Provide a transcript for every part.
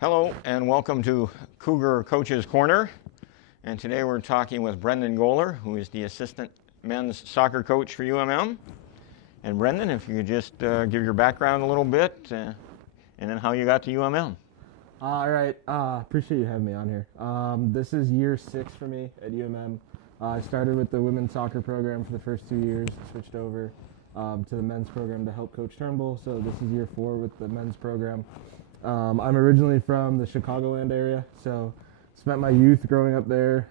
Hello and welcome to Cougar Coaches Corner. And today we're talking with Brendan Goler, who is the assistant men's soccer coach for UMM. And Brendan, if you could just give your background a little bit and then how you got to UMM. All right, appreciate you having me on here. This is year 6 for me at UMM. I started with the women's soccer program for the first 2 years, switched over to the men's program to help Coach Turnbull. So this is year 4 with the men's program. I'm originally from the Chicagoland area, so spent my youth growing up there,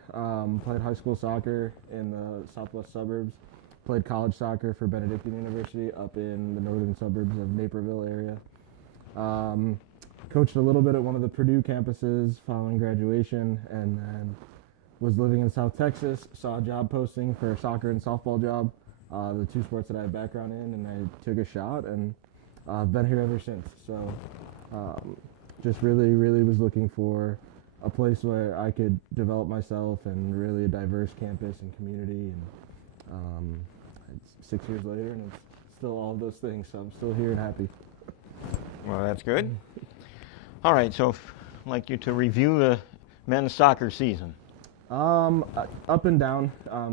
played high school soccer in the southwest suburbs, played college soccer for Benedictine University up in the northern suburbs of Naperville area. Coached a little bit at one of the Purdue campuses following graduation, and then was living in South Texas, saw a job posting for a soccer and softball job, the 2 sports that I have background in, and I took a shot, and I've been here ever since. So just really was looking for a place where I could develop myself and really a diverse campus and community, and it's 6 years later, and it's still all of those things, so I'm still here and happy. Well, that's good. All right, so I'd like you to review the men's soccer season. Up and down,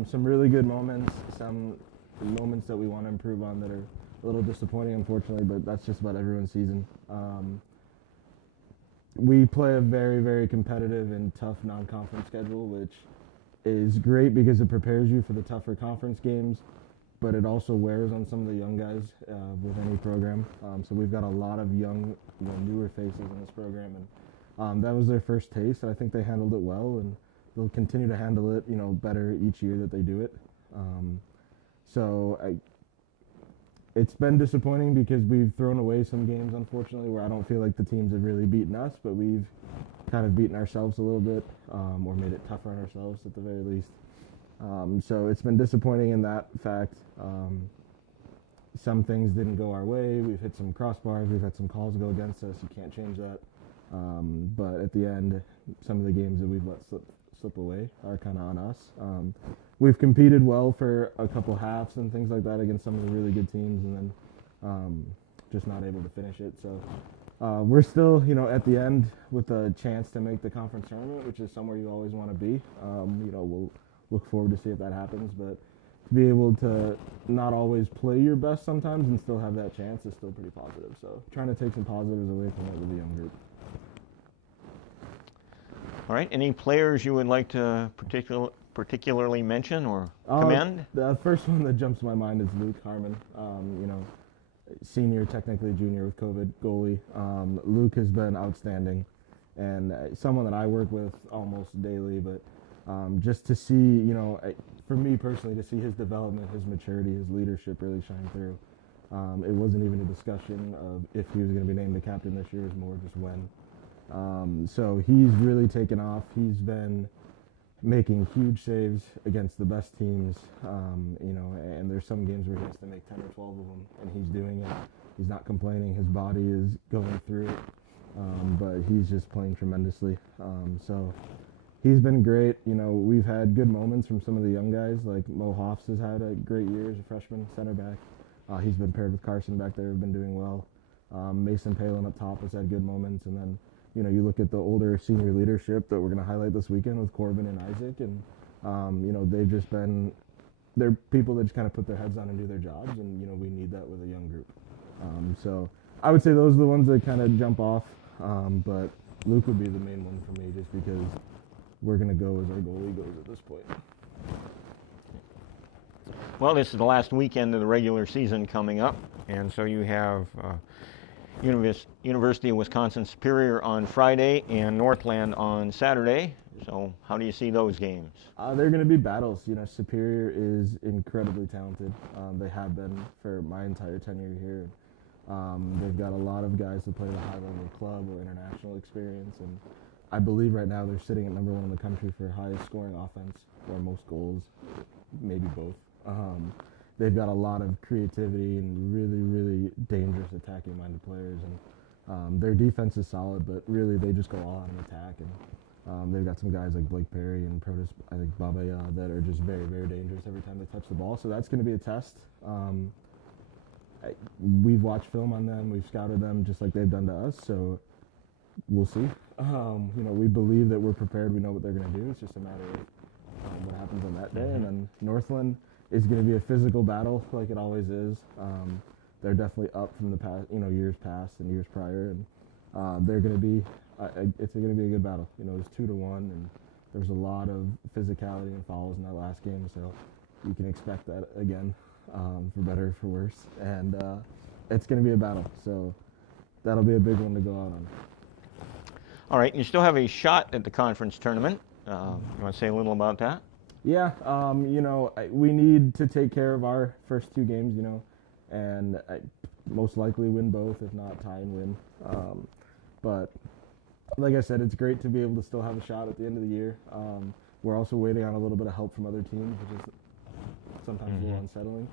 some really good moments, some moments that we want to improve on that are a little disappointing, unfortunately, but that's just about everyone's season. We play a very competitive and tough non-conference schedule, which is great because it prepares you for the tougher conference games, but it also wears on some of the young guys with any program. So we've got a lot of young, newer faces in this program, and that was their first taste, and I think they handled it well, and they'll continue to handle it, better each year that they do it. It's been disappointing because we've thrown away some games, unfortunately, where I don't feel like the teams have really beaten us, but we've kind of beaten ourselves a little bit, or made it tougher on ourselves at the very least. So it's been disappointing in that fact. Some things didn't go our way. We've hit some crossbars. We've had some calls go against us. You can't change that. But at the end, some of the games that we've let slip away are kind of on us. We've competed well for a couple halves and things like that against some of the really good teams, and then just not able to finish it. So we're still, at the end with a chance to make the conference tournament, which is somewhere you always want to be. We'll look forward to see if that happens, but to be able to not always play your best sometimes and still have that chance is still pretty positive. So trying to take some positives away from it with the young group. All right, any players you would like to particularly mention or commend? The first one that jumps to my mind is Luke Harmon. Senior, technically junior with COVID, goalie. Luke has been outstanding, and someone that I work with almost daily, but just to see, for me personally, to see his development, his maturity, his leadership really shine through. It wasn't even a discussion of if he was going to be named the captain this year, it was more just when. So he's really taken off. He's been making huge saves against the best teams, and there's some games where he has to make 10 or 12 of them, and he's doing it. He's not complaining. His body is going through it, but he's just playing tremendously. So he's been great. We've had good moments from some of the young guys, like Mo Hoffs has had a great year as a freshman center back. He's been paired with Carson back there, have been doing well. Mason Palin up top has had good moments, and then you look at the older senior leadership that we're going to highlight this weekend with Corbin and Isaac, and they've just been, they're people that just kind of put their heads on and do their jobs, and we need that with a young group. So I would say those are the ones that kind of jump off, but Luke would be the main one for me just because we're going to go as our goalie goes at this point. Well, this is the last weekend of the regular season coming up, and so you have University of Wisconsin Superior on Friday and Northland on Saturday. So how do you see those games? They're going to be battles. Superior is incredibly talented. They have been for my entire tenure here. They've got a lot of guys that play at a high-level club or international experience, and I believe right now they're sitting at number 1 in the country for highest scoring offense or most goals, maybe both. They've got a lot of creativity and really dangerous attacking-minded players, and their defense is solid, but really they just go all out and attack. And they've got some guys like Blake Perry and Protus, I think Babaya, that are just very dangerous every time they touch the ball. So that's going to be a test. We've watched film on them, we've scouted them just like they've done to us. So we'll see. We believe that we're prepared. We know what they're going to do. It's just a matter of what happens on that day. And then Northland is going to be a physical battle, like it always is. They're definitely up from the past, years past and years prior, and they're going to be. It's going to be a good battle. It was 2-1, and there was a lot of physicality and fouls in that last game, so you can expect that again, for better or for worse. And it's going to be a battle, so that'll be a big one to go out on. All right, you still have a shot at the conference tournament. You want to say a little about that? Yeah, we need to take care of our first 2 games, and most likely win both, if not tie and win. But like I said, it's great to be able to still have a shot at the end of the year. We're also waiting on a little bit of help from other teams, which is sometimes a little unsettling.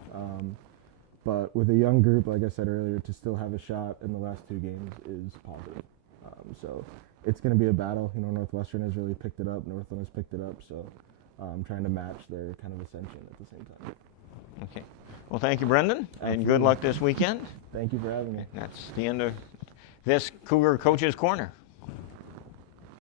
But with a young group, like I said earlier, to still have a shot in the last 2 games is positive. So it's going to be a battle. Northwestern has really picked it up. Northland has picked it up. So I'm trying to match their kind of ascension at the same time. Okay. Well, thank you, Brendan, and good luck this weekend. Thank you for having me. That's the end of this Cougar Coaches Corner.